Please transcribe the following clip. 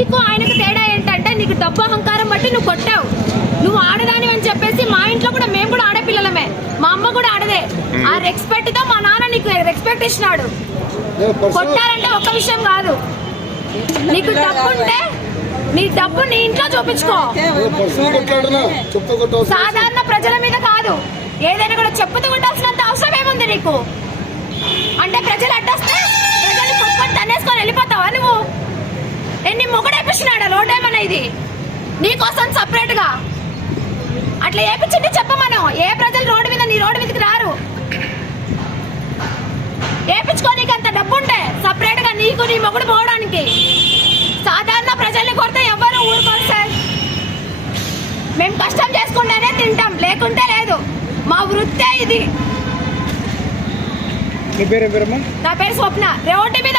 నీకు ఆయనకు తేడా ఏంటంటే నీకు డబ్బు అహంకారం బట్టి నువ్వు కొట్టావు. నువ్వు ఆడదాని అని చెప్పేసి మా ఇంట్లో కూడా మేము కూడా ఆడపిల్లలమే. మా అమ్మ కూడా ఆడదే. ఆ రెస్పెక్ట్తో మా నాన్న నీకు రెస్పెక్ట్ ఇచ్చినాడు కొట్టారంటే ఒక్క విషయం కాదు. నీకు డబ్బు ఉంటే నీ డబ్బు నీ ఇంట్లో చూపించుకో. సాధారణ ప్రజల మీద కాదు. ఏదైనా కూడా చెప్పుతూ ఉండాల్సినంత అవసరం ఏముంది నీకు? అంటే ప్రజలు అడ్డొస్తే ఇది. నీకోసం సపరేట్గా అట్లా ఏపించింది చెప్పమను ఏ ప్రజలు రోడ్డు మీద నీ రోడ్డు మీదకి రారు. ఏపించుకోనీకి అంత డబ్బు ఉంటే సపరేట్గా నీకు నీ మొగుడు పోవడానికి. సాధారణ ప్రజల్ని కొడితే ఎవరు ఊరుకోరు సార్. మేము కష్టం చేసుకుంటేనే తింటాం. లేకుంటే లేదు. మా వృత్తే ఇది. నా పేరు స్వప్న. మీద